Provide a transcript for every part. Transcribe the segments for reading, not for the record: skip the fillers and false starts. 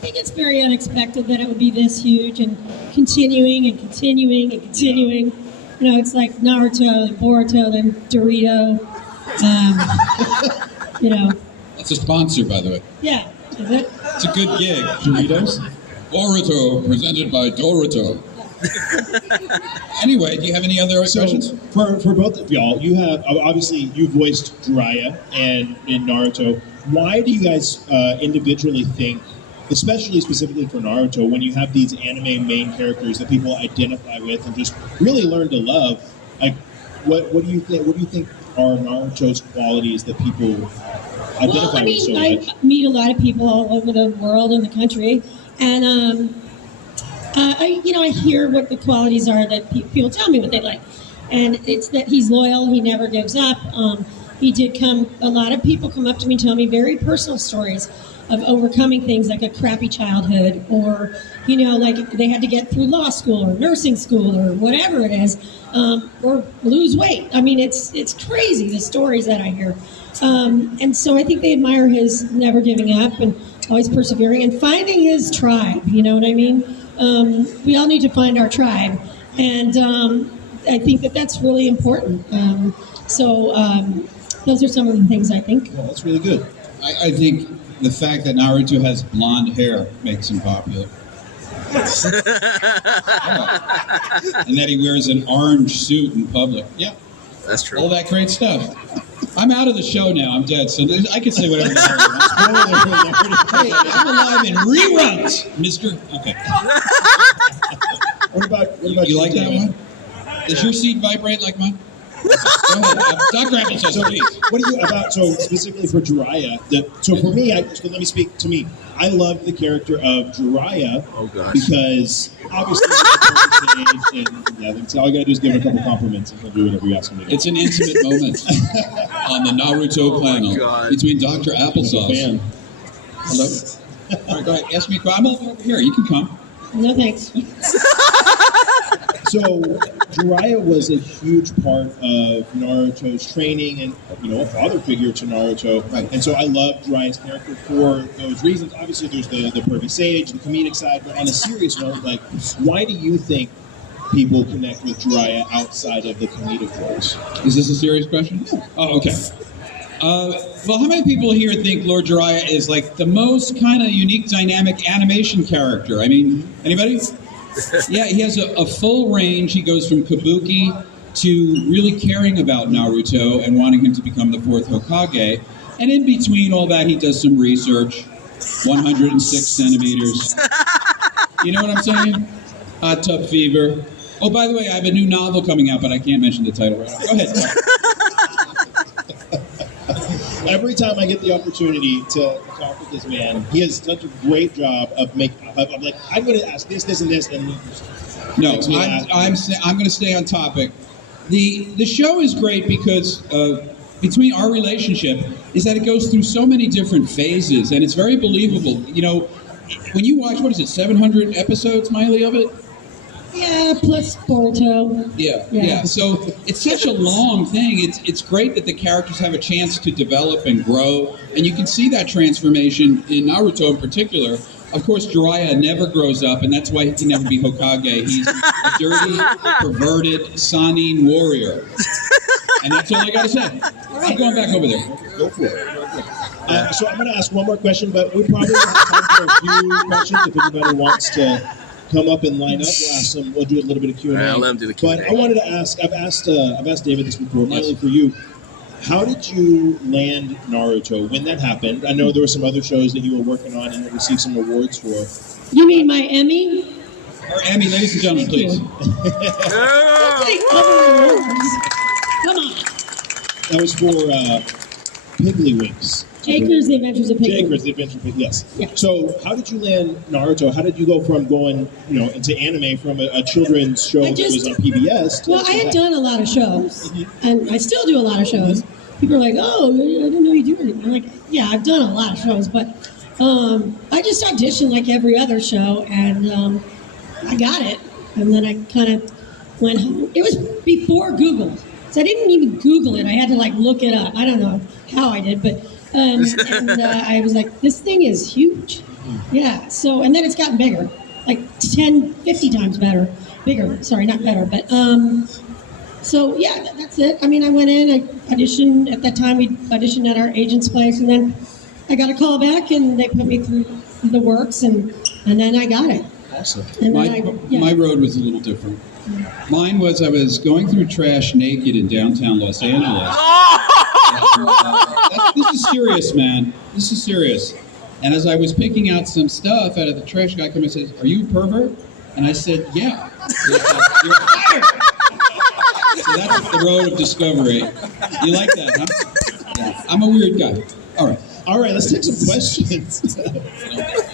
think it's very unexpected that it would be this huge and continuing and continuing and continuing. You know, it's like Naruto and Boruto and Dorito. You know. That's a sponsor, by the way. Yeah. Is it? It's a good gig. Doritos? Boruto, presented by Dorito. Anyway, do you have any other questions? For both of y'all, you have obviously you voiced Jiraiya and in Naruto. Why do you guys individually think, especially specifically for Naruto, when you have these anime main characters that people identify with and just really learn to love, like what do you think? What do you think are Naruto's qualities that people identify with so much? I meet a lot of people all over the world and the country, and I hear what the qualities are that people tell me what they like, and it's that he's loyal, he never gives up. A lot of people come up to me and tell me very personal stories of overcoming things like a crappy childhood, or like they had to get through law school or nursing school or whatever it is, or lose weight. I mean, it's crazy the stories that I hear, and so I think they admire his never giving up and always persevering and finding his tribe. You know what I mean? We all need to find our tribe, and I think that's really important. Those are some of the things I think. Well, that's really good. I think the fact that Naruto has blonde hair makes him popular. And that he wears an orange suit in public. Yeah. That's true. All that great stuff. I'm out of the show now. I'm dead. So I can say whatever the hell I want. Hey, I'm alive in reruns, mister. Okay. What about you like that one? Does your seat vibrate like mine? Go ahead. Dr. Applesauce, please. What do you so specifically for Jiraiya? So for me, let me speak to me. I love the character of Jiraiya. Oh gosh. Because obviously, so all you gotta do is give him a couple compliments, and he'll do whatever you ask him to do. It's an intimate moment on the Naruto panel between Dr. Applesauce. Hello. All right, go ahead. Ask me a question. I'm over here. You can come. No thanks. So Jiraiya was a huge part of Naruto's training and, a father figure to Naruto. Right. And so I love Jiraiya's character for those reasons. Obviously, there's the pervy sage, the comedic side, but on a serious note, why do you think people connect with Jiraiya outside of the comedic roles? Is this a serious question? Oh, okay. Well, how many people here think Lord Jiraiya is like the most kind of unique, dynamic animation character? I mean, anybody? Yeah, he has a full range. He goes from kabuki to really caring about Naruto and wanting him to become the fourth Hokage. And in between all that, he does some research. 106 centimeters. You know what I'm saying? Hot tub fever. Oh, by the way, I have a new novel coming out, but I can't mention the title right now. Go ahead. Every time I get the opportunity to talk with this man, he has such a great job of I'm like, I'm going to ask this, and this, and no, I'm going to stay on topic. The show is great because between our relationship is that it goes through so many different phases, and it's very believable. When you watch, what is it, 700 episodes, Maile, of it? Yeah, plus Boruto. Yeah. So it's such a long thing. It's great that the characters have a chance to develop and grow, and you can see that transformation in Naruto in particular. Of course, Jiraiya never grows up, and that's why he can never be Hokage. He's a dirty, perverted Sannin warrior. And that's all I got to say. I'm going back over there. Go for it. So I'm going to ask one more question, but we probably have time for a few questions if anybody wants to come up and line up. We'll do a little bit of Q&A. I'll let him do the Q&A. But I wanted to ask, I've asked David this before, mainly for you. How did you land Naruto when that happened? I know there were some other shows that you were working on and received some awards for. You mean my Emmy? Our Emmy, ladies and gentlemen, please. Come on. That was for Piggly Jakers, The Adventures of Piggly. Jakers, The Adventures of Piggly, yes. Yeah. So how did you land Naruto? How did you go from going, into anime from a children's show that was on PBS? Well, I had done a lot of shows, and I still do a lot of shows. People are like, oh, I didn't know you do anything. I'm like, yeah, I've done a lot of shows, but I just auditioned like every other show, and I got it. And then I kind of went home. It was before Google, so I didn't even Google it. I had to look it up. I don't know how I did, but I was like, this thing is huge. Yeah. So, and then it's gotten bigger, like 10, 50 times bigger. Sorry, not better, but so yeah, that's it. I mean, I went in, I auditioned at that time. We auditioned at our agent's place, and then I got a call back, and they put me through the works, and then I got it. Awesome. And My road was a little different. Mine was I was going through trash naked in downtown Los Angeles. This is serious, man. This is serious. And as I was picking out some stuff out of the trash, guy came and said, "Are you a pervert?" And I said, "Yeah." "You're fired." So that's the road of discovery. You like that, huh? Yeah. I'm a weird guy. All right, let's take some questions.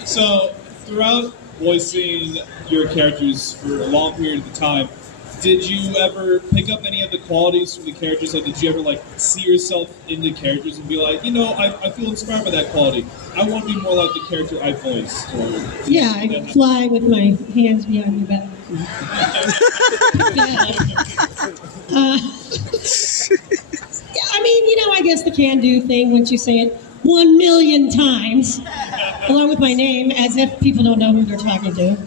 So, throughout voicing your characters for a long period of time, did you ever pick up any of the qualities from the characters? Like, did you ever see yourself in the characters and be like, I feel inspired by that quality. I want to be more like the character I voiced. Yeah, I fly with my hands behind my back. I mean, I guess the can-do thing, once you say it 1,000,000 times, along with my name, as if people don't know who they're talking to.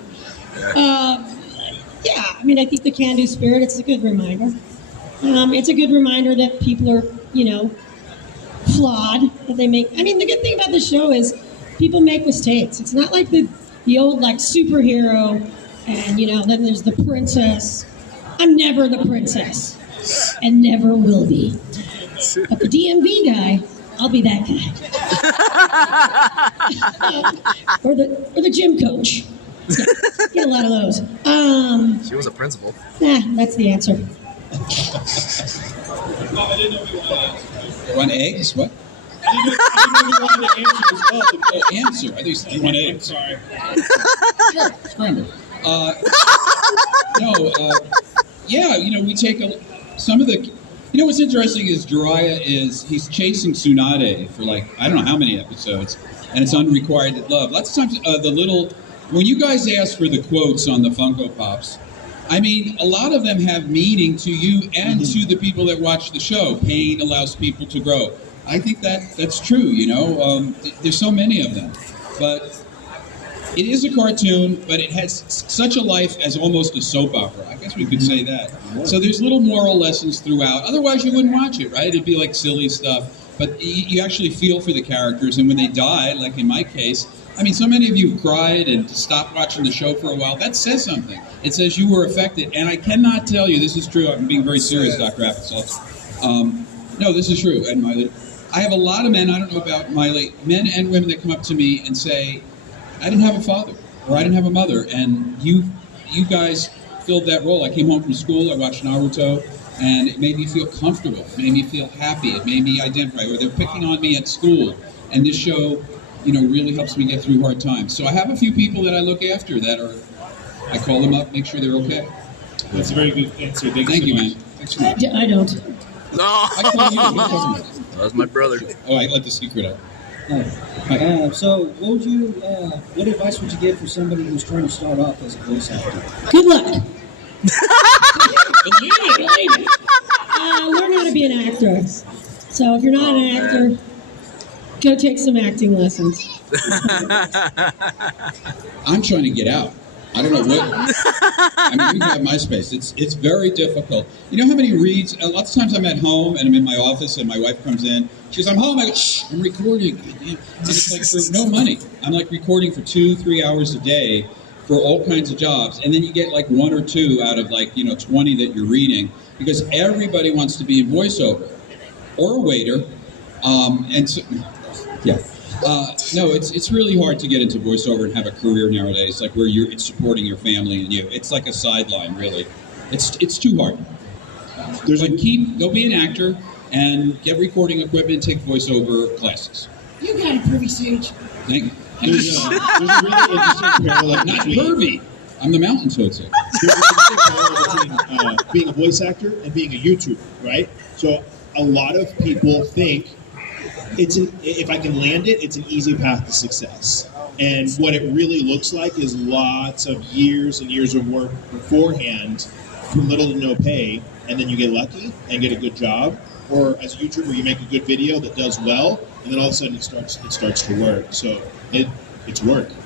Yeah, I mean, I think the can-do spirit, it's a good reminder. It's a good reminder that people are, flawed. That they make. I mean, the good thing about the show is people make mistakes. It's not like the old, superhero, and, then there's the princess. I'm never the princess, and never will be. But the DMV guy, I'll be that guy. Or the gym coach. Yeah, get a lot of those. She was a principal. That's the answer. I didn't know if you wanted to answer. You want eggs? What? I didn't know if you wanted to answer as well. Oh, answer. I think you want eggs. I'm sorry. Sure, scramble. Yeah, we take some of the. What's interesting is Jiraiya he's chasing Tsunade for I don't know how many episodes, and it's unrequited love. Lots of times when you guys ask for the quotes on the Funko Pops, I mean, a lot of them have meaning to you and to the people that watch the show. Pain allows people to grow. I think that's true, there's so many of them. But it is a cartoon, but it has such a life as almost a soap opera. I guess we could say that. So there's little moral lessons throughout. Otherwise, you wouldn't watch it, right? It'd be like silly stuff. But you actually feel for the characters, and when they die, like in my case, I mean, so many of you have cried and stopped watching the show for a while. That says something. It says you were affected. And I cannot tell you, this is true. I'm being very serious, Dr. Apatow. No, this is true. And Maile, I have a lot of men, I don't know about Maile, men and women that come up to me and say, I didn't have a father, or I didn't have a mother. And you guys filled that role. I came home from school, I watched Naruto, and it made me feel comfortable. It made me feel happy. It made me identify. Or they're picking on me at school. And this show really helps me get through hard times. So I have a few people that I look after I call them up, make sure they're okay. That's a very good answer. Thank you, man. Thanks so much. I don't. No. I call you. That's my brother. Oh, I let the secret out. So, what advice would you give for somebody who's trying to start off as a voice actor? Good luck. Learn how to be an actor. So if you're not an actor, go take some acting lessons. I'm trying to get out. I don't know what. I mean, you have MySpace. It's very difficult. You know how many reads? Lots of times I'm at home and I'm in my office and my wife comes in. She goes, "I'm home." I go, "Shh, I'm recording." And it's for no money. I'm recording for 2-3 hours a day for all kinds of jobs, and then you get 1 or 2 out of 20 that you're reading because everybody wants to be in voiceover or a waiter, and so, yeah. No, it's really hard to get into voiceover and have a career nowadays, where it's supporting your family and you. It's like a sideline, really. It's too hard. Go be an actor and get recording equipment, take voiceover classes. You got it, Privy Sage. Thank you. There's a really interesting parallel Not between, pervy. I'm the mountain toad's head. there's an interesting parallel between being a voice actor and being a YouTuber, right? So a lot of people think if I can land it, it's an easy path to success. And what it really looks like is lots of years and years of work beforehand for little to no pay, and then you get lucky and get a good job. Or as a YouTuber, you make a good video that does well, and then all of a sudden it starts to work. So it's work. Really.